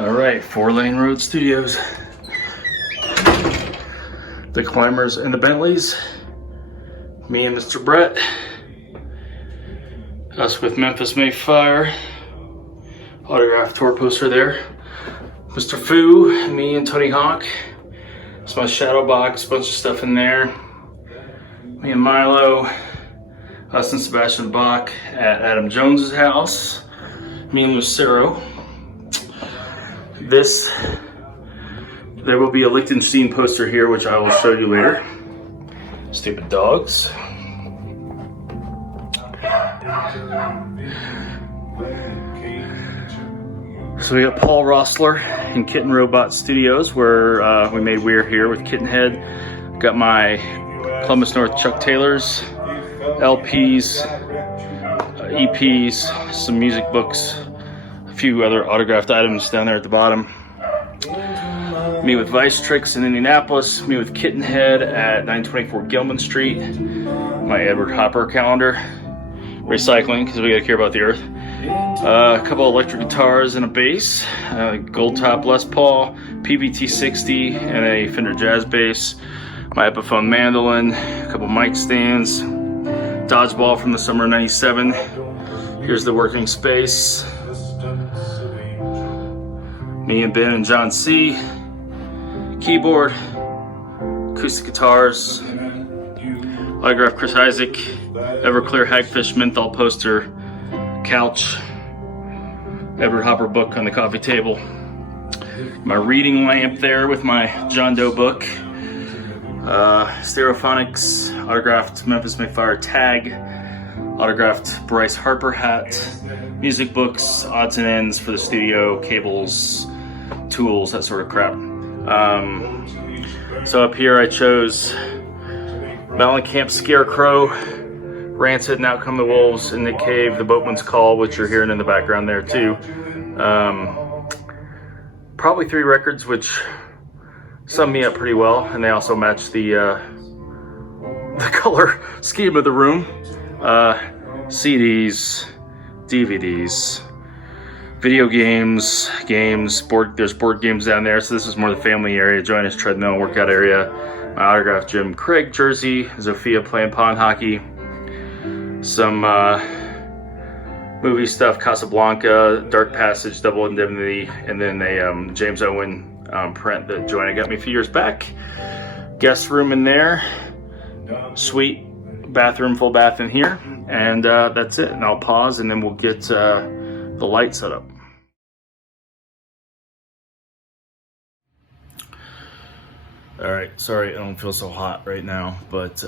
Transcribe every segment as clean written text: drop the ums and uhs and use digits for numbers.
All right, 4-Lane Road Studios. The Climbers and the Bentleys. Me and Mr. Brett. Us with Memphis May Fire. Autographed tour poster there. Mr. Fu, me and Tony Hawk. It's my shadow box, bunch of stuff in there. Me and Milo. Us and Sebastian Bach at Adam Jones's house. Me and Lucero. There will be a Lichtenstein poster here, which I will show you later. Stupid dogs. So we got Paul Rossler in Kitten Robot Studios, where we made We're Here with Kittenhead. Got my Columbus North Chuck Taylors, LPs, EPs, some music books, a few other autographed items down there at the bottom. Me with Vice Tricks in Indianapolis, me with Kittenhead at 924 Gilman Street, my Edward Hopper calendar, recycling because we gotta care about the earth, a couple electric guitars and a bass, Gold Top Les Paul, PBT 60 and a Fender Jazz bass, my Epiphone mandolin, a couple mic stands, dodgeball from the summer of '97. Here's the working space. Me and Ben and John C. Keyboard, acoustic guitars, autographed Chris Isaac, Everclear Hagfish menthol poster, couch, Edward Hopper book on the coffee table, my reading lamp there with my John Doe book, Stereophonics, autographed Memphis May Fire tag, autographed Bryce Harper hat, music books, odds and ends for the studio, cables, tools, that sort of crap. So up here I chose Mellencamp Scarecrow, Rancid and Out Come the Wolves, and Nick Cave, The Boatman's Call, which you're hearing in the background there too. Probably 3 records which sum me up pretty well, and they also match the color scheme of the room. CDs, DVDs, video games, there's board games down there, so this is more the family area. Join us, treadmill, workout area. My autographed Jim Craig jersey, Zofia playing pond hockey, some movie stuff, Casablanca, Dark Passage, Double Indemnity, and then a James Owen print that Joanna got me a few years back. Guest room in there, suite, bathroom, full bath in here, and that's it. And I'll pause and then we'll get the light set up. All right, sorry I don't feel so hot right now, but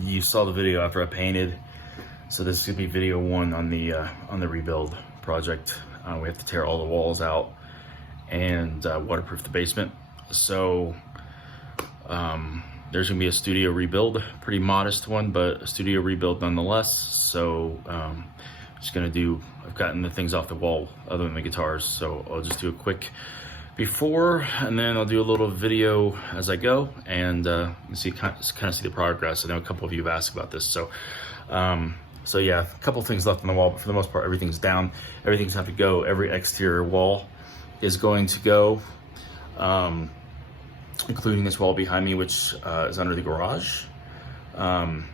you saw the video after I painted, so this is gonna be video 1 on the rebuild project. We have to tear all the walls out and waterproof the basement. So there's gonna be a studio rebuild, pretty modest one, but a studio rebuild nonetheless. So just gonna I've gotten the things off the wall other than the guitars, so I'll just do a quick before, and then I'll do a little video as I go, and you see kind of see the progress. I know a couple of you have asked about this, so yeah, a couple things left on the wall, but for the most part everything's down. Everything's have to go. Every exterior wall is going to go, including this wall behind me, which is under the garage. I'm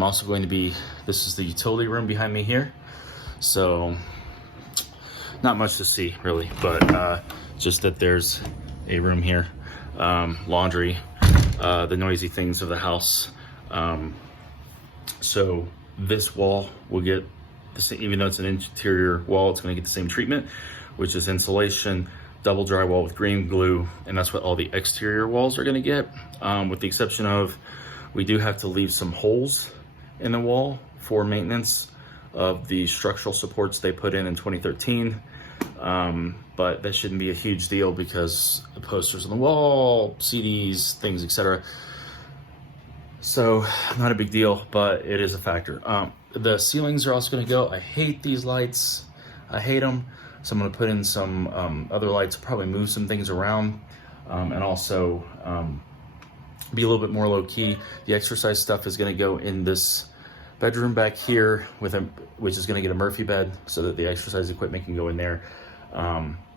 also going to be, this is the utility room behind me here, so not much to see really, but just that there's a room here, laundry, the noisy things of the house. So this wall will get the same, even though it's an interior wall, it's going to get the same treatment, which is insulation, double drywall with green glue, and that's what all the exterior walls are going to get, with the exception of we do have to leave some holes in the wall for maintenance of the structural supports they put in 2013. But that shouldn't be a huge deal because the posters on the wall, CDs, things, etc. So not a big deal, but it is a factor. The ceilings are also going to go. I hate these lights. I hate them. So I'm going to put in some other lights, probably move some things around, and also be a little bit more low key. The exercise stuff is going to go in this bedroom back here, which is going to get a Murphy bed so that the exercise equipment can go in there.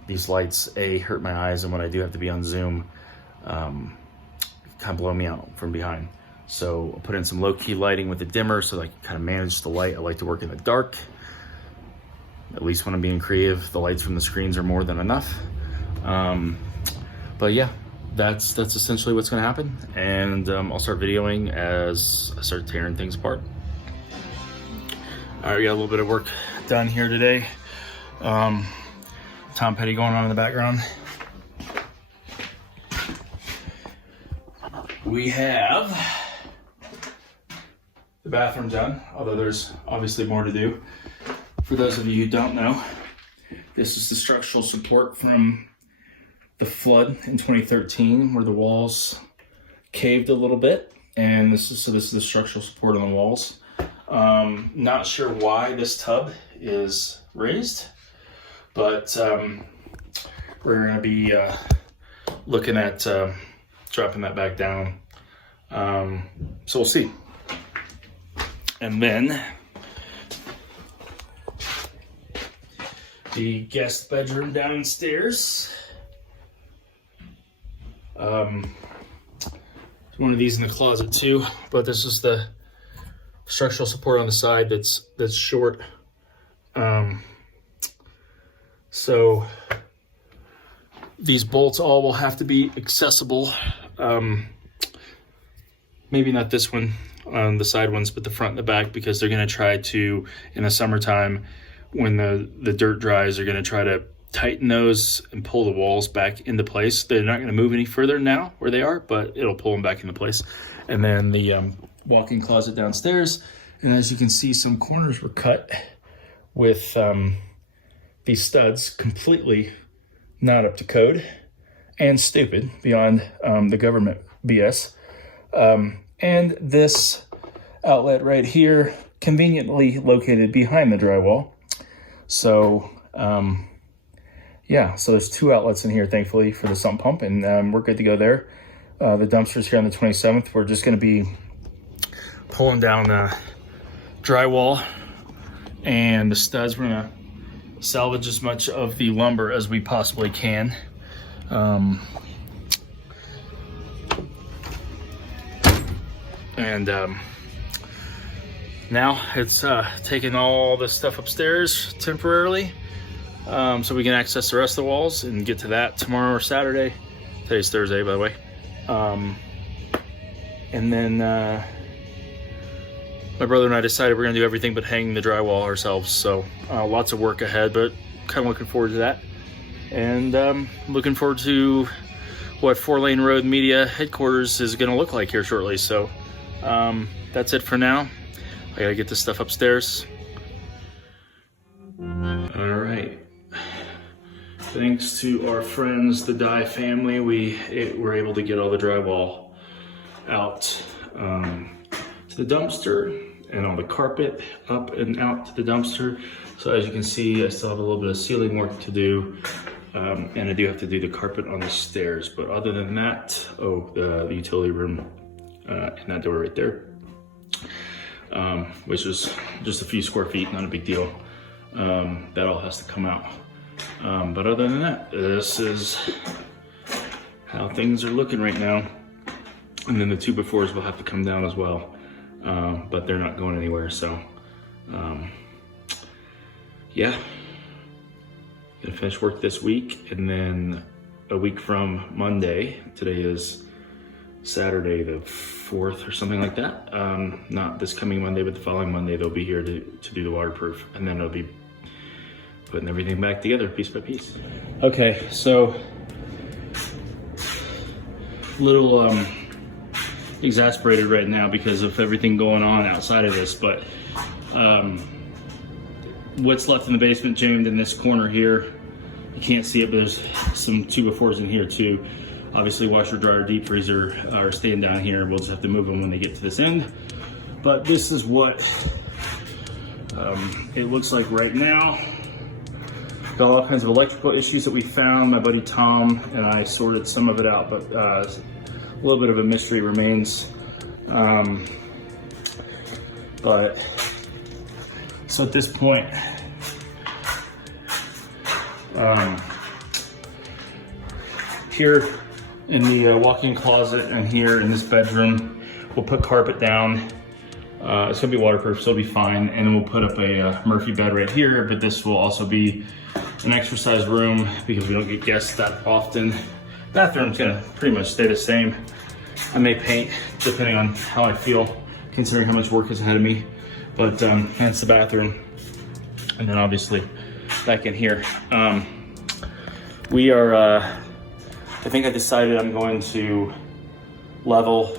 these lights, hurt my eyes, and when I do have to be on Zoom, kind of blow me out from behind. So I'll put in some low-key lighting with a dimmer so that I can kind of manage the light. I like to work in the dark. At least when I'm being creative, the lights from the screens are more than enough. But yeah, that's essentially what's gonna happen. And I'll start videoing as I start tearing things apart. All right, we got a little bit of work done here today. Tom Petty going on in the background. We have the bathroom done, although there's obviously more to do. For those of you who don't know, this is the structural support from the flood in 2013 where the walls caved a little bit, and this is the structural support on the walls. Not sure why this tub is raised, but we're gonna be looking at dropping that back down. So we'll see. And then the guest bedroom downstairs. One of these in the closet too, but this is the structural support on the side that's short. So these bolts all will have to be accessible. Maybe not this one on the side ones, but the front and the back, because they're gonna try to, in the summertime, when the dirt dries, they're gonna try to tighten those and pull the walls back into place. They're not gonna move any further now where they are, but it'll pull them back into place. And then the walk-in closet downstairs. And as you can see, some corners were cut with these studs completely not up to code and stupid beyond the government BS. And this outlet right here, conveniently located behind the drywall. So yeah, so there's 2 outlets in here, thankfully, for the sump pump, and we're good to go there. The dumpster's here on the 27th. We're just gonna be pulling down the drywall and the studs. We're gonna salvage as much of the lumber as we possibly can. Now it's taking all this stuff upstairs temporarily, so we can access the rest of the walls and get to that tomorrow or Saturday. Today's Thursday, by the way. And then my brother and I decided we're gonna do everything but hang the drywall ourselves. So lots of work ahead, but kind of looking forward to that. And looking forward to what 4 Lane Road Media headquarters is gonna look like here shortly. So that's it for now. I gotta get this stuff upstairs. All right. Thanks to our friends, the Dye family, we were able to get all the drywall out to the dumpster, and all the carpet up and out to the dumpster. So as you can see, I still have a little bit of ceiling work to do, and I do have to do the carpet on the stairs. But other than that, the utility room in that door right there, which is just a few square feet, not a big deal. That all has to come out. But other than that, this is how things are looking right now. And then the 2x4s will have to come down as well, but they're not going anywhere. So yeah, gonna finish work this week, and then a week from Monday, today is Saturday the 4th or something like that. Not this coming Monday, but the following Monday, they'll be here to do the waterproof, and then they'll be putting everything back together piece by piece. Okay, so little exasperated right now because of everything going on outside of this, but what's left in the basement jammed in this corner here, you can't see it, but there's some 2x4s in here too. Obviously washer, dryer, deep freezer are staying down here. We'll just have to move them when they get to this end. But this is what it looks like right now. Got all kinds of electrical issues that we found. My buddy Tom and I sorted some of it out, but a little bit of a mystery remains. But so at this point, here in the walk-in closet and here in this bedroom, we'll put carpet down. It's gonna be waterproof, so it'll be fine. And then we'll put up a Murphy bed right here, but this will also be an exercise room because we don't get guests that often. Bathroom's gonna pretty much stay the same. I may paint depending on how I feel, considering how much work is ahead of me. But hence the bathroom. And then obviously back in here. We are, I think I decided I'm going to level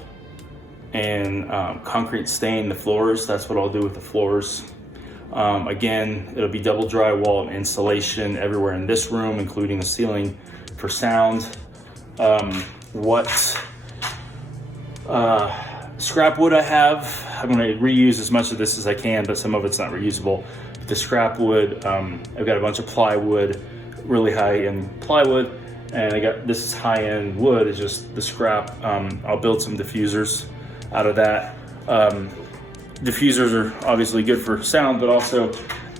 and concrete stain the floors. That's what I'll do with the floors. Again, it'll be double drywall and insulation everywhere in this room, including the ceiling for sound. What scrap wood I have, I'm gonna reuse as much of this as I can, but some of it's not reusable. The scrap wood, I've got a bunch of plywood, really high-end plywood, and this is high-end wood, it's just the scrap. I'll build some diffusers out of that. Diffusers are obviously good for sound, but also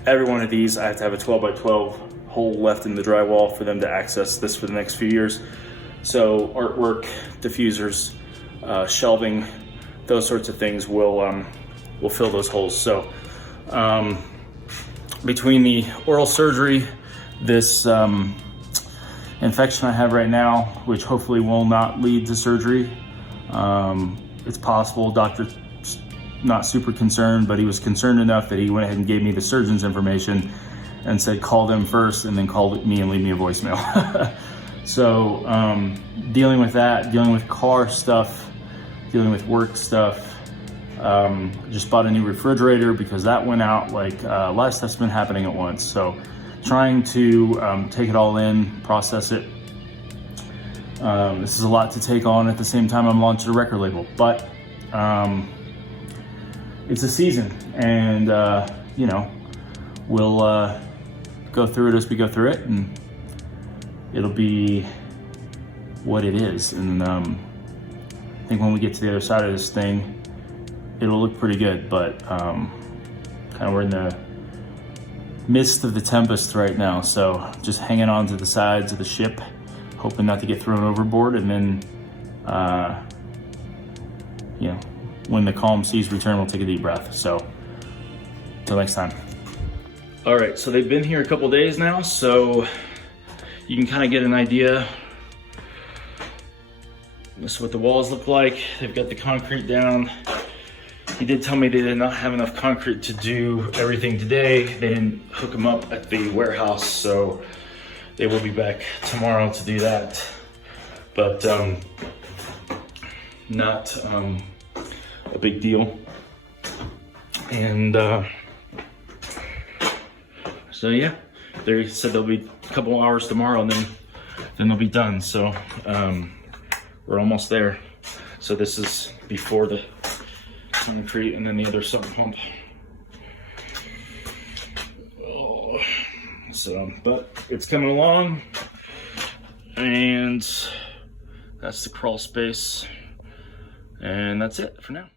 every one of these, I have to have a 12 by 12 hole left in the drywall for them to access this for the next few years. So artwork, diffusers, shelving, those sorts of things will fill those holes. So between the oral surgery, this infection I have right now, which hopefully will not lead to surgery, it's possible. Doctor's not super concerned, but he was concerned enough that he went ahead and gave me the surgeon's information and said call them first, and then called me and leave me a voicemail. So dealing with that, dealing with car stuff, dealing with work stuff. Just bought a new refrigerator because that went out. Like a lot of stuff's been happening at once. So trying to take it all in, process it. This is a lot to take on. At the same time, I'm launching a record label, but it's a season, and you know, we'll go through it as we go through it, and it'll be what it is. And I think when we get to the other side of this thing, it'll look pretty good. But kind of we're in the midst of the tempest right now, so just hanging on to the sides of the ship, hoping not to get thrown overboard, and then you know, when the calm seas return, we'll take a deep breath. So till next time. All right, so they've been here a couple days now, so you can kind of get an idea. This is what the walls look like. They've got the concrete down. He did tell me they did not have enough concrete to do everything today. They didn't hook them up at the warehouse, so they will be back tomorrow to do that. But not a big deal. And so yeah, they said they'll be a couple hours tomorrow, and then they'll be done. So we're almost there. So this is before the concrete and then the other sump pump. Oh, so, but it's coming along, and that's the crawl space, and that's it for now.